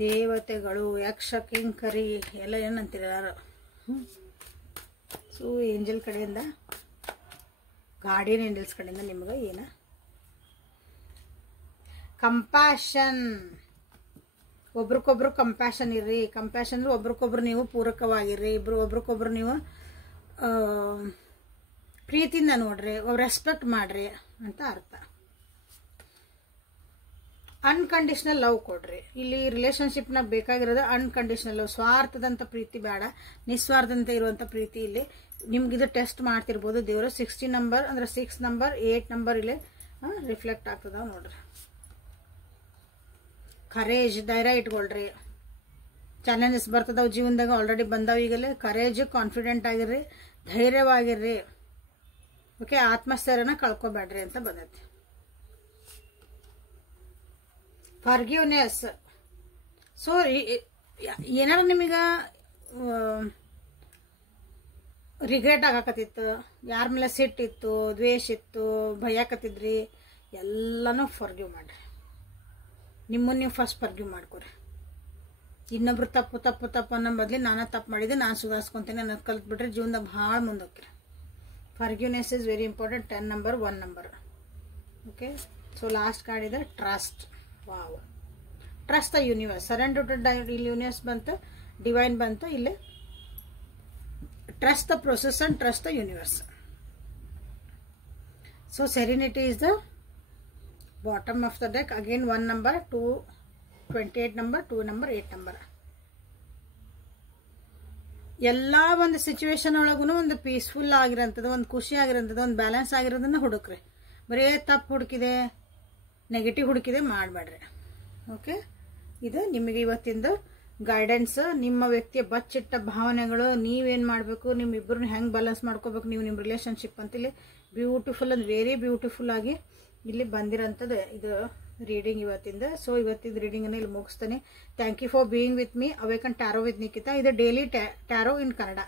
ದೇವತೆಗಳು, ಯಕ್ಷ ಕಿಂಕರಿ ಎಲ್ಲ ಏನಂತೀರ ಯಾರು. ಸೊ ಏಂಜಲ್ ಕಡೆಯಿಂದ, ಗಾರ್ಡಿಯನ್ ಏಂಜಲ್ಸ್ ಕಡೆಯಿಂದ ನಿಮ್ಗೆ ಏನು ಕಂಪ್ಯಾಷನ್, ಒಬ್ರಿಗೊಬ್ರು ಕಂಪ್ಯಾಷನ್ ಇರ್ರಿ. ಕಂಪ್ಯಾಷನ್ ಅಂದ್ರೆ ಒಬ್ರಿಗೊಬ್ರು ನೀವು ಪೂರಕವಾಗಿರ್ರಿ, ಒಬ್ರಿಗೊಬ್ರು ನೀವು ಪ್ರೀತಿಯಿಂದ ನೋಡ್ರಿ, ರೆಸ್ಪೆಕ್ಟ್ ಮಾಡ್ರಿ ಅಂತ ಅರ್ಥ. ಅನ್ಕಂಡೀಷನಲ್ ಲವ್ ಕೊಡ್ರಿ. ಇಲ್ಲಿ ರಿಲೇಶನ್ಶಿಪ್ನಾಗ ಬೇಕಾಗಿರೋದು ಅನ್ಕಂಡೀಷನಲ್ ಲವ್. ಸ್ವಾರ್ಥದಂಥ ಪ್ರೀತಿ ಬೇಡ, ನಿಸ್ವಾರ್ಥದಂತ ಇರುವಂಥ ಪ್ರೀತಿ. ಇಲ್ಲಿ ನಿಮ್ಗಿದು ಟೆಸ್ಟ್ ಮಾಡ್ತಿರ್ಬೋದು ದೇವರು. 60 ನಂಬರ್ ಅಂದ್ರೆ 6 ನಂಬರ್ 8 ನಂಬರ್ ಇಲ್ಲಿ ರಿಫ್ಲೆಕ್ಟ್ ಆಗ್ತದ ನೋಡ್ರಿ. ಕರೇಜ್, ಧೈರ್ಯ ಇಟ್ಕೊಳ್ರಿ. ಚಾಲೆಂಜಸ್ ಬರ್ತದವು ಜೀವನದಾಗ, ಆಲ್ರೆಡಿ ಬಂದಾವ ಈಗಲೇ. ಕರೇಜ್, ಕಾನ್ಫಿಡೆಂಟ್ ಆಗಿರ್ರಿ, ಧೈರ್ಯವಾಗಿರ್ರಿ. ಓಕೆ, ಆತ್ಮಸ್ಥೈರ್ಯನ ಕಳ್ಕೊಬೇಡ್ರಿ ಅಂತ ಬಂದೈತಿ. ಫರ್ಗಿವ್ನೆಸ್. ಸೊ ಏನಾರ ನಿಮಗೆ ರಿಗ್ರೆಟ್ ಆಗಾಕತ್ತಿತ್ತು, ಯಾರ ಮೇಲೆ ಸಿಟ್ಟಿತ್ತು, ದ್ವೇಷ ಇತ್ತು, ಭಯಕತ್ತಿದ್ರಿ, ಎಲ್ಲನೂ ಫರ್ಗಿವ್ ಮಾಡ್ರಿ. ನಿಮ್ಮನ್ನು ನೀವು ಫಸ್ಟ್ ಫರ್ಗಿವ್ ಮಾಡ್ಕೊರಿ. ಇನ್ನೊಬ್ರು ತಪ್ಪು ಅನ್ನೋ ಬದಲಿ ನಾನು ತಪ್ಪು ಮಾಡಿದ್ದೆ, ನಾನು ಸುಧಾರಿಸ್ಕೊಂತೇನೆ ಅನ್ನೋದು ಕಲ್ತ್ಬಿಟ್ರೆ ಜೀವನದಾಗ ಭಾಳ ಮುಂದೋಗ್ರಿ. Forgiveness is very important. 10 number 1 number. Okay, so last card ಇದೆ trust. Wow, trust the universe. Surrender to ಇಲ್ಲಿ ಯೂನಿವರ್ಸ್ ಬಂತು, ಡಿವೈನ್ ಬಂತು. ಇಲ್ಲಿ trust the process and trust the universe. So serenity is the bottom of the deck. Again 1 number 2 28 number 2 number 8 number. ಎಲ್ಲ ಒಂದು situation ಒಳಗೂ ಒಂದು peaceful ಆಗಿರೋಂಥದ್ದು, ಒಂದು ಖುಷಿ ಆಗಿರೋಂಥದ್ದು, ಒಂದು ಬ್ಯಾಲೆನ್ಸ್ ಆಗಿರೋದನ್ನ ಹುಡುಕ್ರಿ. ಬರೀ ತಪ್ಪು ಹುಡುಕಿದೆ, ನೆಗೆಟಿವ್ ಹುಡುಕಿದೆ ಮಾಡಬೇಡ್ರಿ. ಓಕೆ, ಇದು ನಿಮಗೆ ಇವತ್ತಿಂದ ಗೈಡೆನ್ಸ್. ನಿಮ್ಮ ವ್ಯಕ್ತಿಯ ಬಚ್ಚಿಟ್ಟ ಭಾವನೆಗಳು, ನೀವೇನು ಮಾಡಬೇಕು, ನಿಮ್ಮಿಬ್ಬರನ್ನ ಹೆಂಗೆ ಬ್ಯಾಲೆನ್ಸ್ ಮಾಡ್ಕೋಬೇಕು ನೀವು ನಿಮ್ಮ ರಿಲೇಷನ್ಶಿಪ್ ಅಂತೇಳಿ ಬ್ಯೂಟಿಫುಲ್ ಅಂಡ್ ವೆರಿ ಬ್ಯೂಟಿಫುಲ್ ಆಗಿ ಇಲ್ಲಿ ಬಂದಿರೋಂಥದ್ದು ಇದು ರೀಡಿಂಗ್ ಇವತ್ತಿಂದ. ಸೊ ಇವತ್ತಿನ ರೀಡಿಂಗನ್ನು ಇಲ್ಲಿ ಮುಗಿಸ್ತಾನೆ. Thank you for being with me. Awaken tarot with Nikhita. ಇದು daily tarot in Kannada.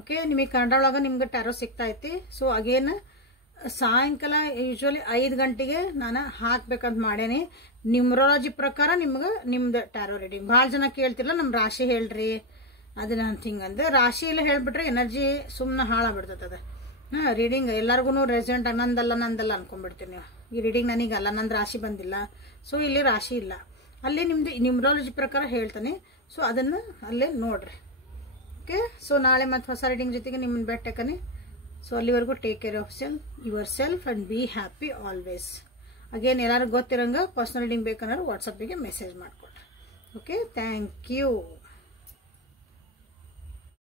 Okay, ನಿಮಗೆ ಕನ್ನಡ ಒಳಗೆ ನಿಮ್ಗೆ ಟ್ಯಾರೋ ಸಿಗ್ತಾ ಐತಿ. ಸೊ ಅಗೇನ್ ಸಾಯಂಕಾಲ ಯೂಶ್ವಲಿ 5 ಗಂಟೆಗೆ ನಾನು ಹಾಕ್ಬೇಕಂತ ಮಾಡೇನಿ. ನ್ಯೂಮರಾಲಜಿ ಪ್ರಕಾರ ನಿಮ್ದು ಟ್ಯಾರೋ ರೀಡಿಂಗ್. ಭಾಳ ಜನ ಕೇಳ್ತಿರಲ್ಲ, ನಮ್ಮ ರಾಶಿ ಹೇಳ್ರಿ ಅದನ್ನ ಅಂತ ಹಿಂಗಂದ್ರೆ. ರಾಶಿ ಎಲ್ಲ ಹೇಳ್ಬಿಟ್ರೆ ಎನರ್ಜಿ ಸುಮ್ಮನೆ ಹಾಳಾಗ್ಬಿಡ್ತದೆ. ರೀಡಿಂಗ್ ಎಲ್ಲರಿಗೂ ರೆಸೆಂಟ್ ನಂದಲ್ಲ ಅನ್ಕೊಂಡ್ಬಿಡ್ತೀನಿ ನೀವು. ಈ ರೀಡಿಂಗ್ ನನಗಲ್ಲ, ನಂದು ರಾಶಿ ಬಂದಿಲ್ಲ, ಸೊ ಇಲ್ಲಿ ರಾಶಿ ಇಲ್ಲ. ಅಲ್ಲೇ ನಿಮ್ದು ನ್ಯೂಮರಾಲಜಿ ಪ್ರಕಾರ ಹೇಳ್ತಾನೆ. ಸೊ ಅದನ್ನು ಅಲ್ಲೇ ನೋಡ್ರಿ. ಓಕೆ, ಸೊ ನಾಳೆ ಮತ್ತೆ ಹೊಸ ರೀಡಿಂಗ್ ಜೊತೆಗೆ ನಿಮ್ಮನ್ನು ಬೆಟ್ಟಕನೆ. ಸೊ ಅಲ್ಲಿವರೆಗೂ take care of yourself and be happy always. Again ಎಲ್ಲರಿಗೂ ಗೊತ್ತಿರಂಗೆ ಪರ್ಸನಲ್ ರೀಡಿಂಗ್ ಬೇಕಂದ್ರೆ ವಾಟ್ಸಪ್ಪಿಗೆ ಮೆಸೇಜ್ ಮಾಡಿಕೊಡ್ರಿ. Okay, thank you.